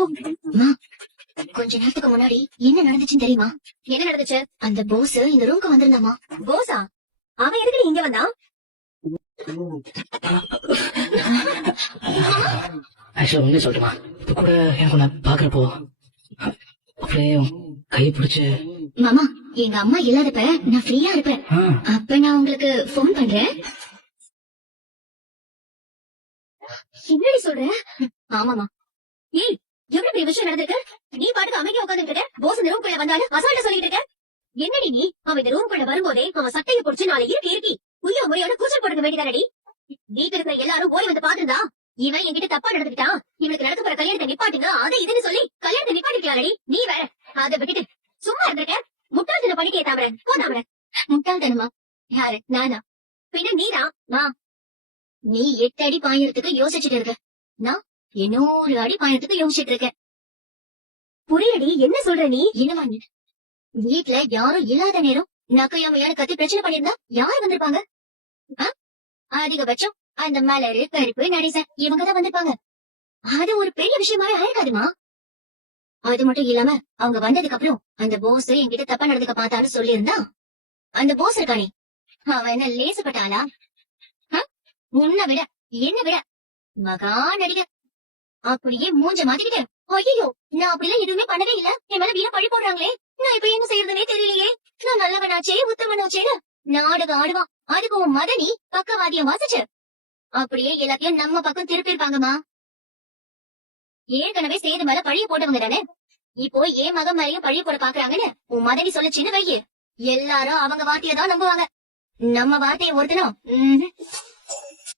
அம்மா, கொஞ்ச நேரத்துக்கு முன்னாடி என்ன நடந்துச்சுன்னு தெரியுமா? என்ன நடந்துச்சு? அந்த போஸ் இந்த ரூம்க்கு வந்திருந்தாமா. போஸா? அவன் எதுக்கு இங்க வந்தான்? ஆக்சுவலா உண்மையை சொல்லட்டுமா, இப்ப கூட எனக்கு உன்னை பாக்குறப்போ அப்படியே கை பிடிச்சு. மாமா, எங்க அம்மா இல்லாதப்ப நான் ஃப்ரீயா இருப்பேன். அப்ப நான் உங்களுக்கு போன் பண்றேன். என்னடி சொல்ற? ஆமாமா. ஏய், எவ்வளவு பெரிய விஷயம் நடந்திருக்கு? நீ பாட்டுக்கு அமைதியா உட்கார்ந்துட்டு இருக்க. போஸ் இந்த ரூம்குள்ள வந்தாலும் அசால்ட்டா சொல்லிட்டு இருக்க. என்னடி நீ? அவன் இந்த ரூம்குள்ள வரும்போதே அவன் சட்டையை பிடிச்சு நாளை இருக்கி உய்யோ முறையோட கூச்சல் போடுக்க வேண்டியதானடி? வீட்டுல இருக்கிற எல்லாரும் ஓடி வந்து பாத்துருந்தா இவன் என்கிட்ட தப்பா நடந்துட்டான், இவனுக்கு நடக்க போற கல்யாணத்தை நிப்பாட்டுங்க, அதை இதுன்னு சொல்லி கல்யாணத்தை நிப்பாட்டிருக்கலாடி. நீ வேற அதை விட்டுட்டு சும்மா இருந்திருக்க. முட்டாள்தன பண்ணிட்டே தாமர போதாமர. முட்டாள்தனமா? யாரு? நானா? பின்ன நீதான். நீ 8 அடி பாயறதுக்கு யோசிச்சுட்டு இருக்க, நான் 100 அடி பாயறதுக்கு யோசிச்சுட்டு இருக்கேன். புரியடி, என்ன சொல்ற நீ? என்னமா நீ? வீட்டுல யாரும் இல்லாத நேரம் நக்கையாமையான கத்தி பிரச்சனை பண்ணிருந்தா யார் வந்திருப்பாங்க? அதிகபட்சம் அந்த மலரு, கருப்பு, நடேசன் இவங்கதான் வந்திருப்பாங்க. அது ஒரு பெரிய விஷயமாவே ஆயிருக்காதுமா. அது மட்டும் இல்லாம அவங்க வந்ததுக்கு அப்புறம் அந்த போஸ் என்கிட்ட தப்பா நடந்துக்க பார்த்தான்னு சொல்லியிருந்தா, அந்த போஸ் இருக்கானே அவன் என்ன லேசுப்பட்டாளா? உன்னை விட என்ன விட மகா நடிகர். அப்படியே மூஞ்ச மாத்திக்கிட்டு, ஐயோ நான் அப்படிலாம் எதுவுமே பண்ணவே இல்ல, என் மேல வீர பழி போடுறாங்களே, நான் இப்ப என்ன செய்யறதுனே தெரியலையே, நான் நல்லவனாச்சே உத்தமனாச்சேன்னு நாடகம் ஆடுவான். அதுக்கு உன் மதனி பக்கவாதியம் வாசிச்சு அப்படியே எல்லாத்தையும் நம்ம பக்கம் திருப்பிருப்பாங்கம்மா. ஏற்கனவே சேது மேல பழிய போட்டவங்க தானே, இப்போ ஏன் மகன் மேலையும் பழிய போட பாக்குறாங்கன்னு உன் மதனி சொல்லுச்சுன்னு வையு, எல்லாரும் அவங்க வார்த்தையதான் நம்புவாங்க. நம்ம வார்த்தையை ஒருத்தனும்